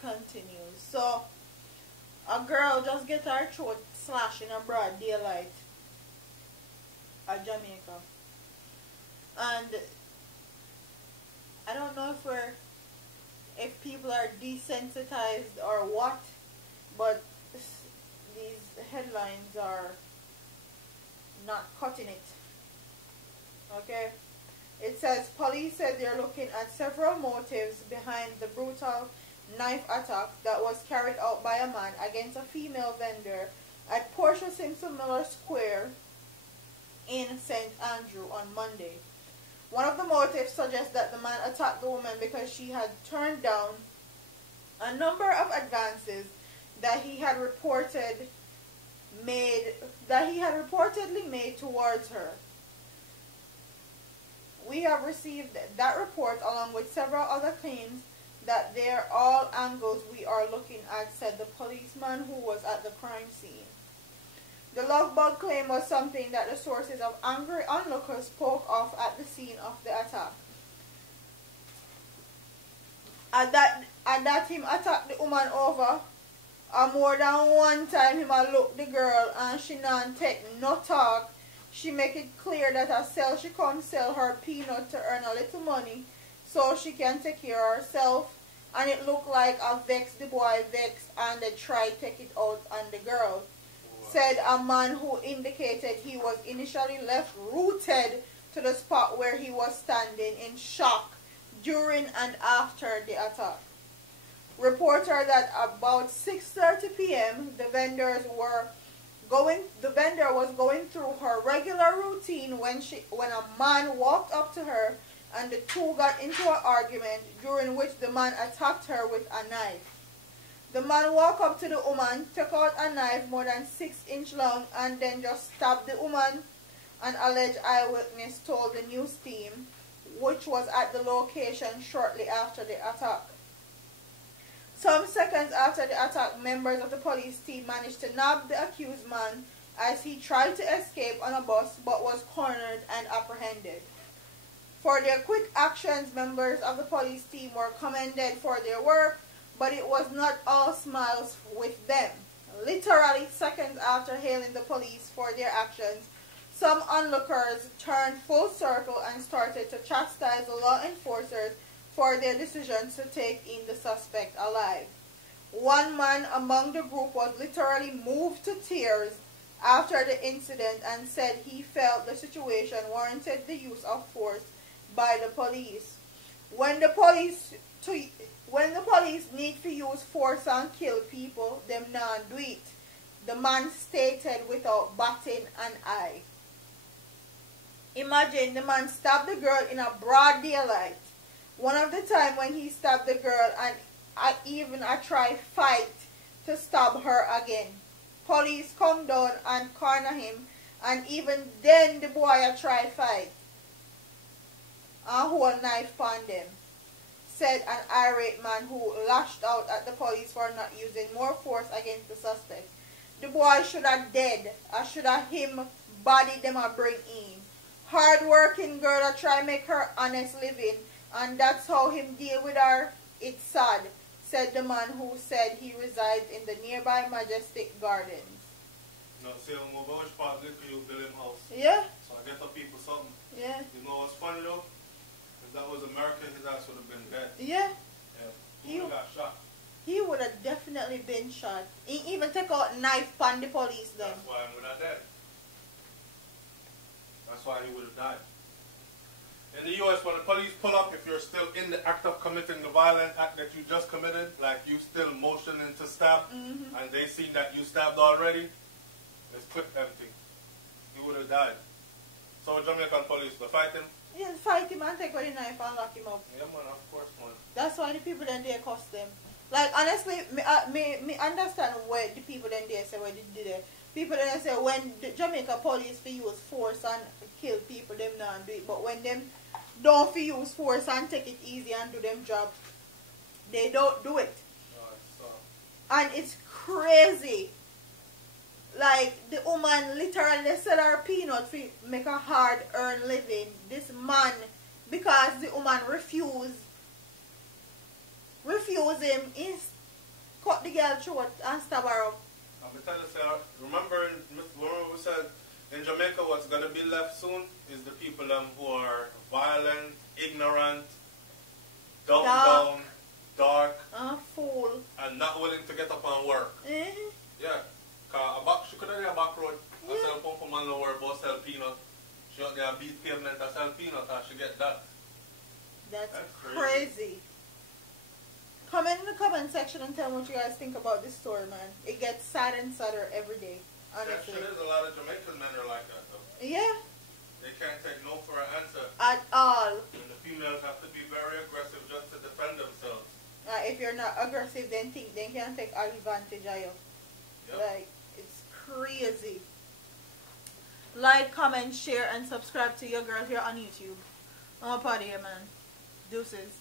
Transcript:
continues. So, a girl just get her throat slashed in a broad daylight at Jamaica. And I don't know if people are desensitized or what, but these headlines are not cutting it. Okay? It says police said they're looking at several motives behind the brutal knife attack that was carried out by a man against a female vendor at Portia Simpson Miller Square in St. Andrew on Monday. One of the motives suggests that the man attacked the woman because she had turned down a number of advances that he had reportedly made towards her. We have received that report along with several other claims that they're all angles we are looking at, said the policeman who was at the crime scene. The lovebug claim was something that the sources of angry onlookers spoke of at the scene of the attack. At that him attacked the woman over, more than one time him a look the girl and she non take no talk. She make it clear that she come sell her peanut to earn a little money so she can take care of herself, and it looked like the boy vexed and they tried to take it out on the girl. Said a man who indicated he was initially left rooted to the spot where he was standing in shock during and after the attack. Reported that about 6:30 p.m. the vendor was going through her regular routine when a man walked up to her and the two got into an argument, during which the man attacked her with a knife. The man walked up to the woman, took out a knife more than 6 inches long, and then just stabbed the woman, an alleged eyewitness told the news team, which was at the location shortly after the attack. Some seconds after the attack, members of the police team managed to nab the accused man as he tried to escape on a bus but was cornered and apprehended. For their quick actions, members of the police team were commended for their work, but it was not all smiles with them. Literally seconds after hailing the police for their actions, some onlookers turned full circle and started to chastise the law enforcers for their decisions to take in the suspect alive. One man among the group was literally moved to tears after the incident and said he felt the situation warranted the use of force by the police. When the police need to use force and kill people, them not do it, the man stated without batting an eye. Imagine the man stabbed the girl in a broad daylight. One of the time when he stabbed the girl and even I try fight to stab her again. Police come down and corner him, and even then the boy a try fight and hold knife on them, said an irate man who lashed out at the police for not using more force against the suspect. The boy should have dead. I should have him body them a bring in. Hard working girl a try make her honest living, and that's how him deal with her. It's sad, said the man who said he resides in the nearby Majestic Gardens. No, say which part you build him house. Yeah. So I get the people something. Yeah. You know what's funny though? If that was America, his ass would have been dead. Yeah. Yeah. He would have got shot. He would have definitely been shot. He even take out knife on the police then. That's why he would have died. That's why he would have died. In the US, when the police pull up, if you're still in the act of committing the violent act that you just committed, like you still motioning to stab, and they see that you stabbed already, it's clip empty. He would have died. So Jamaican police, they fight him? Yeah, fight him and take out the knife and lock him up. Yeah, man, of course, man. That's why the people then there cuss them. Like, honestly, me understand where the people then there say what they did there. People then say when the Jamaica police for use force and kill people, them not do it. But when them don't for use force and take it easy and do them job, they don't do it. And it's crazy. Like, the woman literally sell her peanuts to make a hard-earned living. This man, because the woman refuse him, cut the girl throat and stab her up. I'm going to tell you, sir, remember we said in Jamaica what's going to be left soon is the people who are violent, ignorant, dumbed down, dark, fool, and not willing to get up and work. Yeah. She could have a back road. I sell pump man lower, boss sell peanut. She out there beat pavement and sell peanut and she get that. That's crazy. Comment in the comment section and tell me what you guys think about this story, man. It gets sadder and sadder every day, honestly. There's a lot of Jamaican men are like that, though. Yeah. They can't take no for an answer. At all. And the females have to be very aggressive just to defend themselves. If you're not aggressive, then they can take advantage of you. Yep. Like, it's crazy. Like, comment, share, and subscribe to your girl here on YouTube. I'm a party here, man. Deuces.